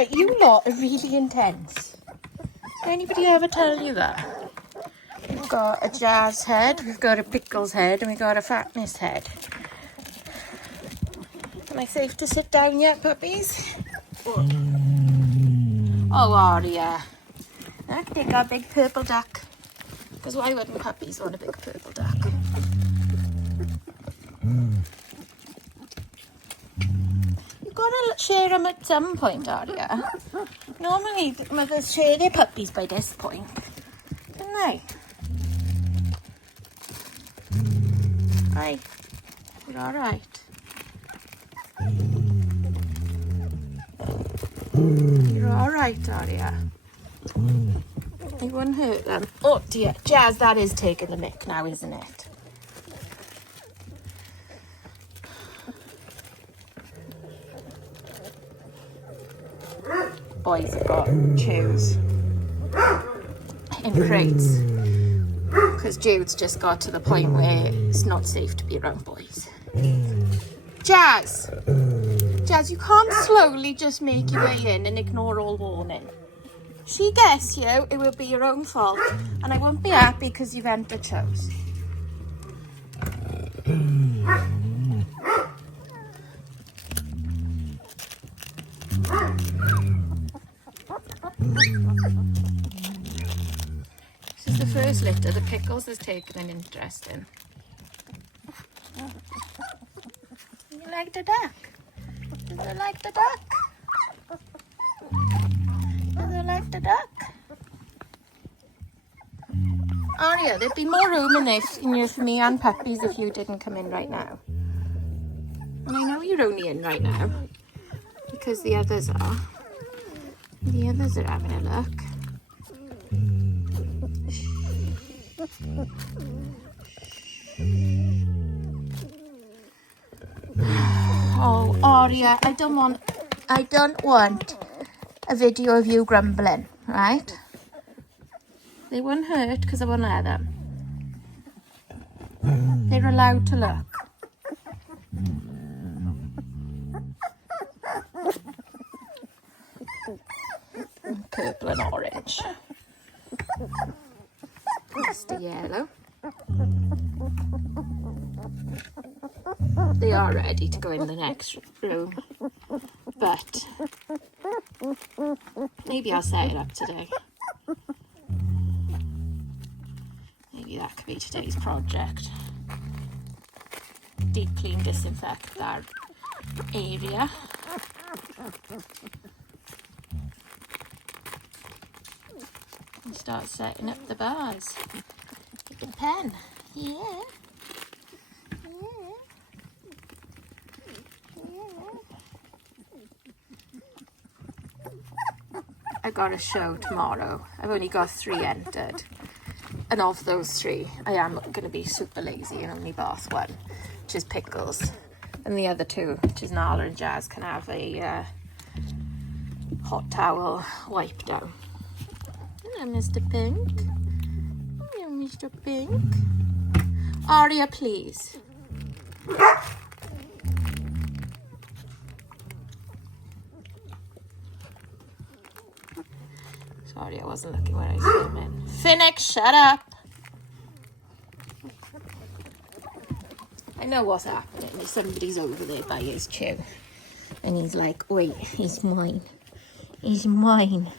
Right, you lot are really intense. Anybody ever tell you that? We've got a Jazz head, we've got a Pickles head, and we've got a Fatness head. Am I safe to sit down yet, puppies? Oh, Aria. I can take our big purple duck. Because why wouldn't puppies want a big purple duck? You've got to share them at some point, Aria. Normally, mothers share their puppies by this point, don't they? Hi. You're all right. You're all right, Aria. They wouldn't hurt them. Oh dear, Jazz, that is taking the mick now, isn't it? Boys have got chews in crates because Jude's just got to the point where it's not safe to be around boys. Jazz! Jazz, you can't slowly just make your way in and ignore all warning. If she gets you, it will be your own fault, and I won't be happy because you've entered shows. This is the first litter the Pickles has taken an interest in. You like the duck? Do you like the duck? Do you like the duck? Aria, there'd be more room in this in here for me and puppies if you didn't come in right now. And I know you're only in right now because the others are. The others are having a look. Oh, Aria, I don't want a video of you grumbling, right? They won't hurt because I won't let them. They're allowed to look. Purple and orange. That's the yellow. They are ready to go in the next room, but maybe I'll set it up today. Maybe that could be today's project. Deep clean, disinfect that area. And start setting up the bars with the pen. Yeah. I got a show tomorrow. I've only got 3 entered. And of those 3, I am going to be super lazy and only bath 1, which is Pickles. And the other 2, which is Nala and Jazz, can have a hot towel wipe down. Hello, Mr. Pink. Hello, Mr. Pink. Aria, please. Sorry, I wasn't looking where I was filming. Finnick, shut up! I know what's happening. If somebody's over there by his chew. And he's like, wait, he's mine. He's mine.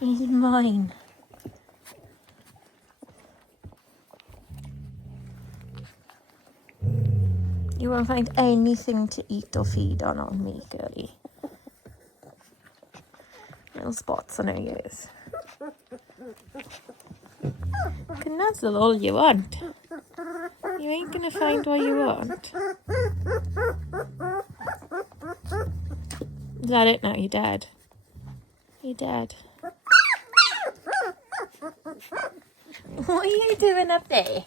He's mine. You won't find anything to eat or feed on me, girlie. Little spots on her ears. You can nuzzle all you want. You ain't gonna find what you want. Is that it now? You're dead. You're dead. What are you doing up there?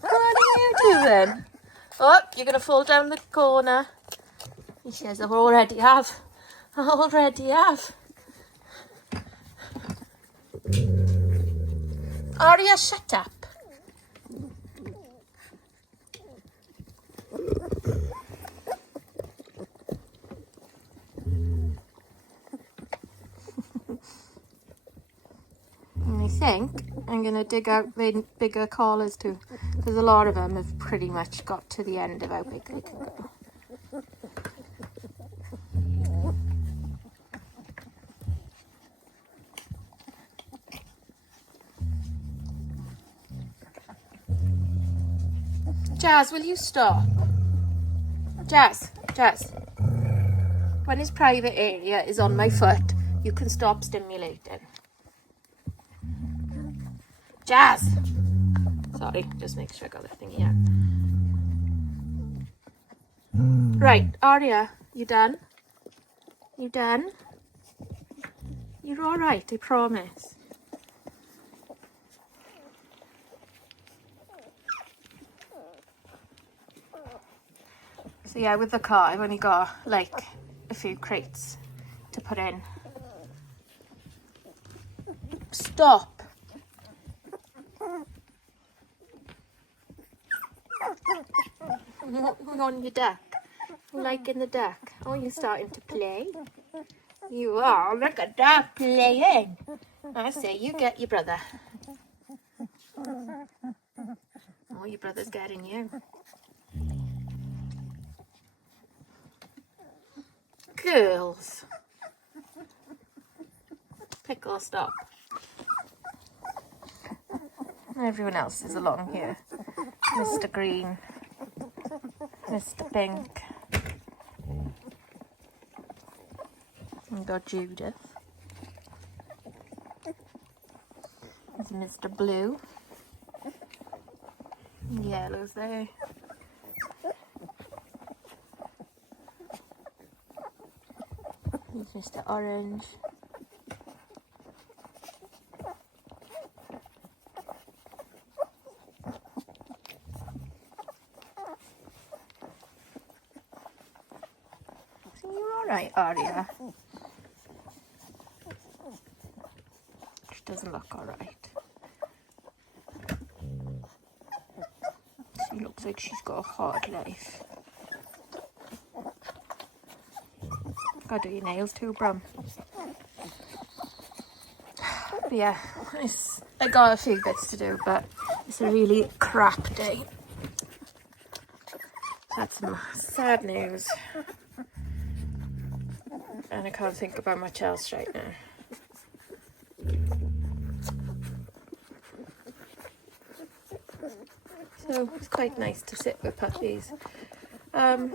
What are you doing? Oh, you're gonna fall down the corner. He says, I already have. I already have. Aria, shut up. I think I'm going to dig out the bigger collars too, because a lot of them have pretty much got to the end of how big they can go. Jazz, will you stop? Jazz. When his private area is on my foot, you can stop stimulating. Jazz! Sorry, just make sure I got that thing here. Right, Aria, you done? You done? You're alright, I promise. So yeah, with the car, I've only got like a few crates to put in. Stop! On your deck. Like in the deck. Oh, you're starting to play? You are. Look at that, playing. I say, you get your brother. Oh, your brother's getting you. Girls. Pickle, stop. Everyone else is along here. Mr. Green. Mr. Pink. We've got Judith. There's Mr. Blue. Yellow's there. Here's Mr. Orange. So you're alright, Aria. She doesn't look alright. She looks like she's got a hard life. Gotta do your nails too, Brum. But yeah, I got a few bits to do, but it's a really crap day. That's some sad news. And I can't think about much else right now. So it's quite nice to sit with puppies. But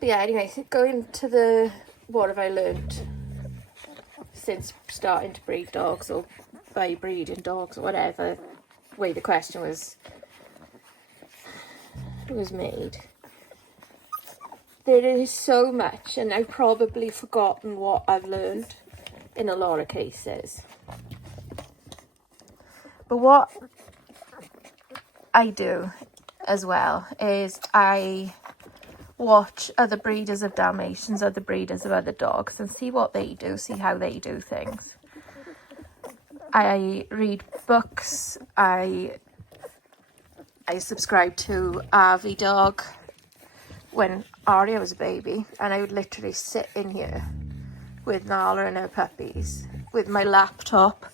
yeah, anyway, going to the what have I learnt since starting to breed dogs, or by breeding dogs, or whatever way the question was made. There is so much, and I've probably forgotten what I've learned in a lot of cases. But what I do as well is I watch other breeders of Dalmatians, other breeders of other dogs, and see what they do, see how they do things. I read books. I subscribed to RV Dog when Aria was a baby, and I would literally sit in here with Nala and her puppies with my laptop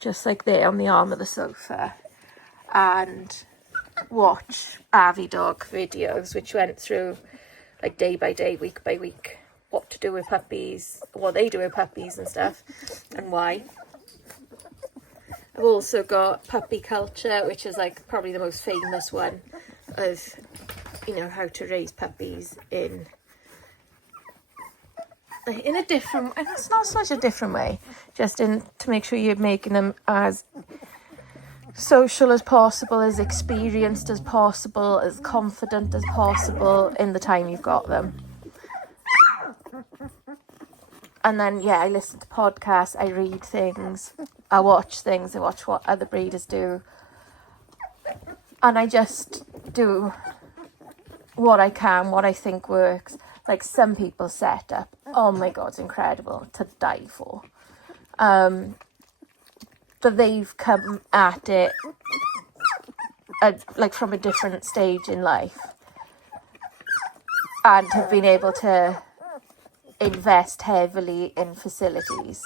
just like there on the arm of the sofa and watch RV Dog videos, which went through like day by day, week by week, what to do with puppies, what they do with puppies and stuff, and why. I've also got Puppy Culture, which is like probably the most famous one of, you know, how to raise puppies in a different, and it's not such a different way, just in to make sure you're making them as social as possible, as experienced as possible, as confident as possible in the time you've got them. And then, yeah, I listen to podcasts, I read things, I watch things, I watch what other breeders do. And I just do what I can, what I think works. Like some people's setup, oh my God, it's incredible to die for. But they've come at it like from a different stage in life and have been able to invest heavily in facilities.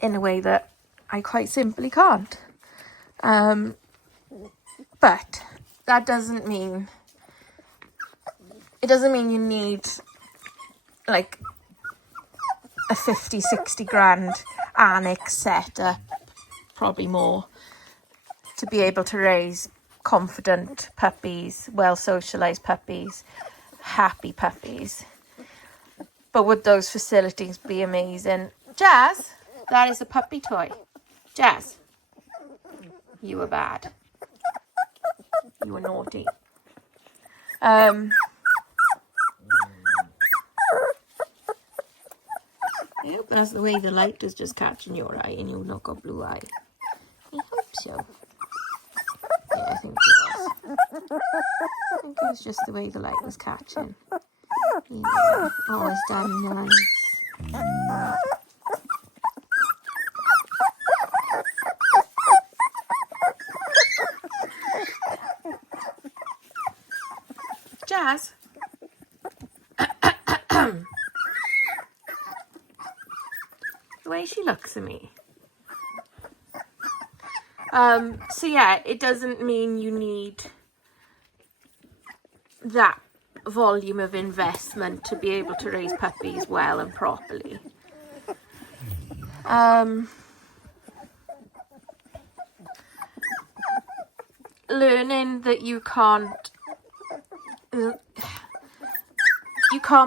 in a way that I quite simply can't. But that doesn't mean, you need like a 50-60 grand annex setup, probably more, to be able to raise confident puppies, well socialized puppies, happy puppies. But would those facilities be amazing? Jazz, that is a puppy toy. Jazz, you were bad. You were naughty. I hope that's the way the light is just catching your eye and you've not got blue eye. I hope so. Yeah, I think it was. I think it was just the way the light was catching. Yeah. Oh, it's damn nice. Jazz? The way she looks at me. So yeah, it doesn't mean you need that volume of investment to be able to raise puppies well and properly. Learning that you can't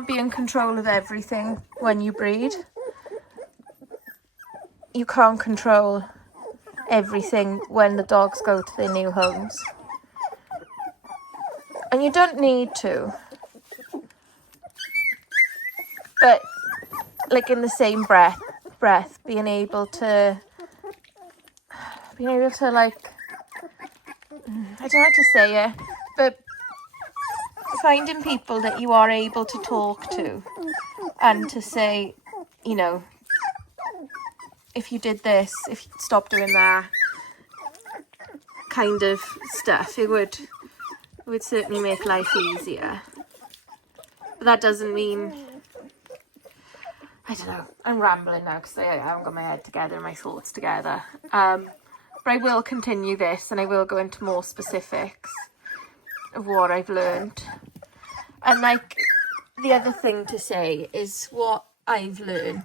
be in control of everything when you breed. You can't control everything when the dogs go to their new homes. And you don't need to. But, like, in the same breath, being able to, like, I don't know how to say it, but finding people that you are able to talk to and to say, you know, if you did this, if you stopped doing that kind of stuff, it would certainly make life easier. But that doesn't mean, I don't know, I'm rambling now because I haven't got my head together and my thoughts together. But I will continue this and I will go into more specifics of what I've learned. And like, the other thing to say is what I've learned,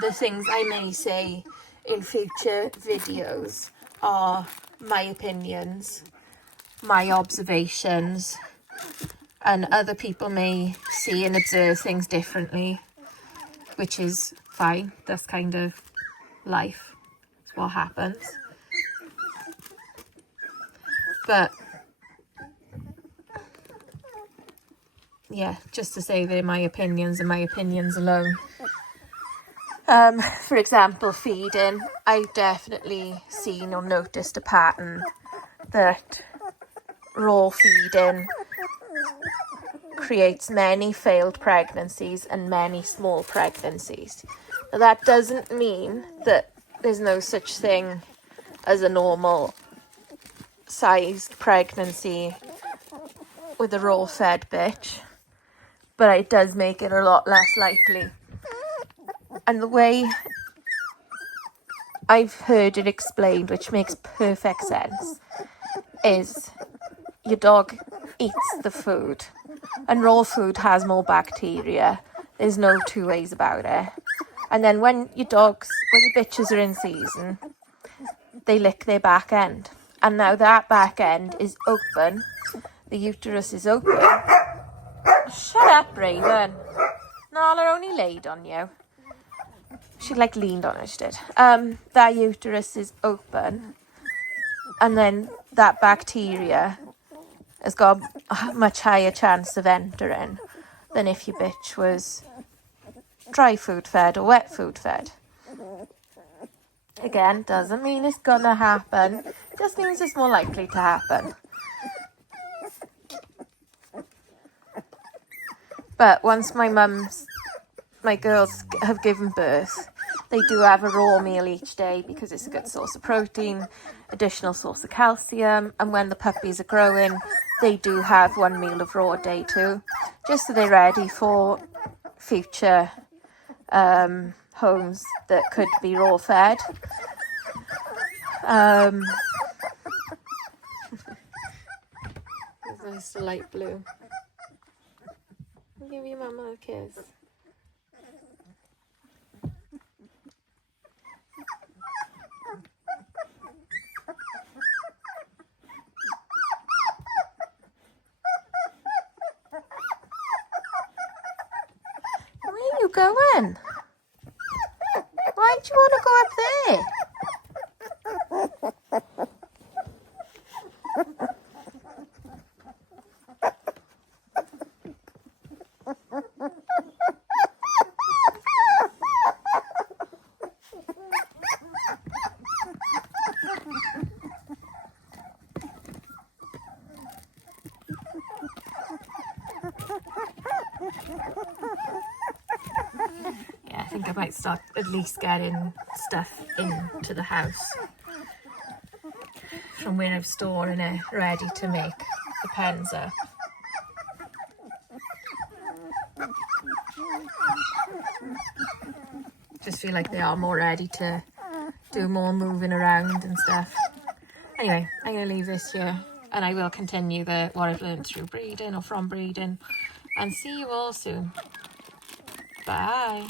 the things I may say in future videos are my opinions, my observations, and other people may see and observe things differently, which is fine. That's kind of life. It's what happens. But yeah, just to say they're my opinions and my opinions alone. For example, feeding. I've definitely seen or noticed a pattern that raw feeding creates many failed pregnancies and many small pregnancies. Now, that doesn't mean that there's no such thing as a normal sized pregnancy with a raw fed bitch, but it does make it a lot less likely. And the way I've heard it explained, which makes perfect sense, is your dog eats the food, and raw food has more bacteria. There's no two ways about it. And then when your bitches are in season, they lick their back end. And now that back end is open. The uterus is open. Shut up, Raven. Nala only laid on you. She leaned on it, she did. That uterus is open. And then that bacteria has got a much higher chance of entering than if your bitch was dry food fed or wet food fed. Again, doesn't mean it's gonna happen. Just means it's more likely to happen. But once my girls have given birth, they do have a raw meal each day because it's a good source of protein, additional source of calcium, and when the puppies are growing, they do have one meal of raw a day too, just so they're ready for future homes that could be raw fed. It's nice to light blue. I'll give your mama a kiss. Where are you going? Why do you want to go up there? Yeah, I think I might start at least getting stuff into the house from where I'm storing it, ready to make the pens up. Just feel like they are more ready to do more moving around and stuff. Anyway, I'm going to leave this here, and I will continue what I've learned through breeding or from breeding, and see you all soon. Bye.